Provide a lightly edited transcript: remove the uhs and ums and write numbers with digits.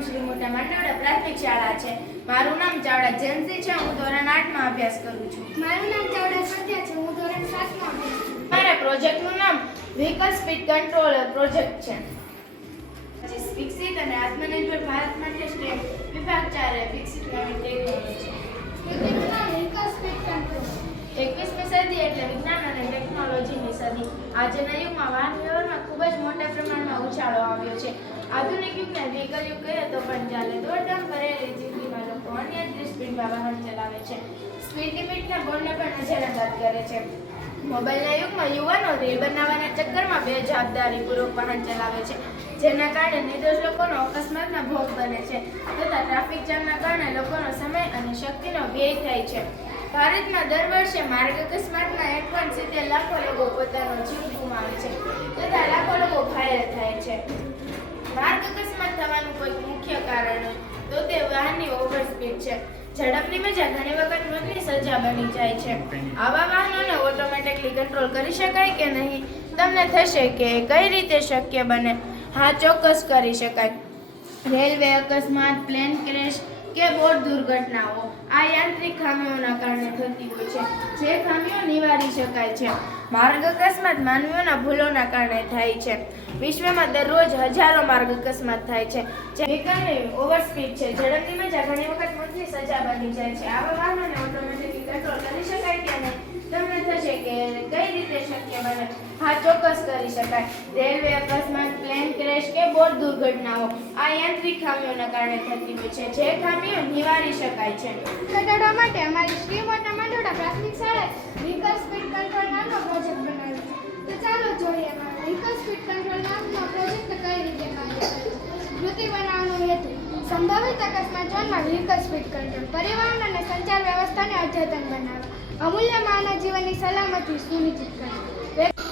નામ શ્રી મોટા માંડવડા પ્રાથમિક શાળા છે. મારું નામ ચાવડા જયંતિ છે. હું ધોરણ 8 માં અભ્યાસ કરું છું. મારું નામ ચાવડા સંધ્યા છે. હું ધોરણ 7 માં અભ્યાસ કરું છું. મારા પ્રોજેક્ટનું નામ વ્હીકલ સ્પીડ કંટ્રોલર પ્રોજેક્ટ છે. વિકસિત અને આત્મનિર્ભર ભારત માટે સ્ટેમ વિભાગ 4 વિકસિત નવી ટેકનોલોજી. પ્રોજેક્ટનું નામ વ્હીકલ સ્પીડ કંટ્રોલ. 21મી સદી એટલે વિજ્ઞાન અને ટેકનોલોજીની સદી. આજના યુગમાં વાહન વ્યવહારમાં ખૂબ જ મોટા પ્રમાણમાં ઉછાળો આવ્યો છે. આધુનિક યુગને વ્હીકલ યુગ કહે તો પણ ચાલે. દોડધામ ભરેલી જિંદગીમાં લોકો અનિયંત્રિત સ્પીડમાં વાહન ચલાવે છે. સ્પીડ લિમિટના બોર્ડને પણ નજરઅંદાજ કરે છે. મોબાઈલના યુગમાં યુવાનો રીલ બનાવવાના ચક્કરમાં બેજવાબદારીપૂર્વક વાહન ચલાવે છે, જેના કારણે નિર્દોષ લોકોનો અકસ્માતના ભોગ બને છે તથા ટ્રાફિક જામના કારણે લોકોનો સમય અને શક્તિનો વ્યય થાય છે. ભારતમાં દર વર્ષે માર્ગ અકસ્માતમાં 1.70 લાખો લોકો પોતાનો જીવ ગુમાવે છે તથા લાખો લોકો ઘાયલ થાય છે. માર્ગ અકસ્માત થવાનું કોઈ મુખ્ય કારણ તો તે વાહનની ઓવર સ્પીડ છે. ઝડપની મજા ઘણી વખત મોતની સજા બની જાય છે. આવા વાહનોને ઓટોમેટિકલી કંટ્રોલ કરી શકાય કે નહીં? તમને થશે કે કઈ રીતે શક્ય બને? હા, ચોક્કસ કરી શકાય. રેલવે અકસ્માત, પ્લેન ક્રેશ કે બોટ દુર્ઘટનાઓ આ યાંત્રિક ખામીઓના કારણે થતી હોય છે, જે ખામીઓ નિવારી શકાય છે. માર્ગ અકસ્માત માનવીઓના ભૂલોના કારણે થાય છે. વિશ્વમાં દરરોજ હજારો માર્ગ અકસ્માત થાય છે, જે કારણે ઓવર સ્પીડ છે. ઝડપની મજા ઘણી વખત મોતની સજા બની જાય છે. આવા વાહનોને ઓટોમેટિકલી કંટ્રોલ કરી શકાય કે નહીં? તમને થશે કે કઈ રીતે શક્ય બને? હા, ચોક્કસ કરી શકાય. રેલવે અકસ્માત, પ્લેન ક્રેશ કે બોટ દુર્ઘટનાઓ આ યાંત્રિક ખામીઓના કારણે થતી હોય છે, જે ખામીઓ નિવારી શકાય છે. ઘટાડવા માટે અમારી શ્રી મોટા માંડવડા પ્રાથમિક શાળાએ વ્હીકલ સ્પીડ કંટ્રોલ નામનો પ્રોજેક્ટ બનાવ્યો છે. તો ચાલો જોઈએ વ્હીકલ સ્પીડ કંટ્રોલ નામનો પ્રોજેક્ટ કઈ રીતે કાર્ય કરે છે. કૃતિ બનાવવાનો હેતુ સંભવિત અકસ્માત ઝોનમાં વ્હીકલ સ્પીડ કંટ્રોલ પરિવહન અને સંચાર વ્યવસ્થાને અદ્યતન બનાવવા, અમૂલ્ય માનવ જીવનની સલામતી સુનિશ્ચિત કરવી.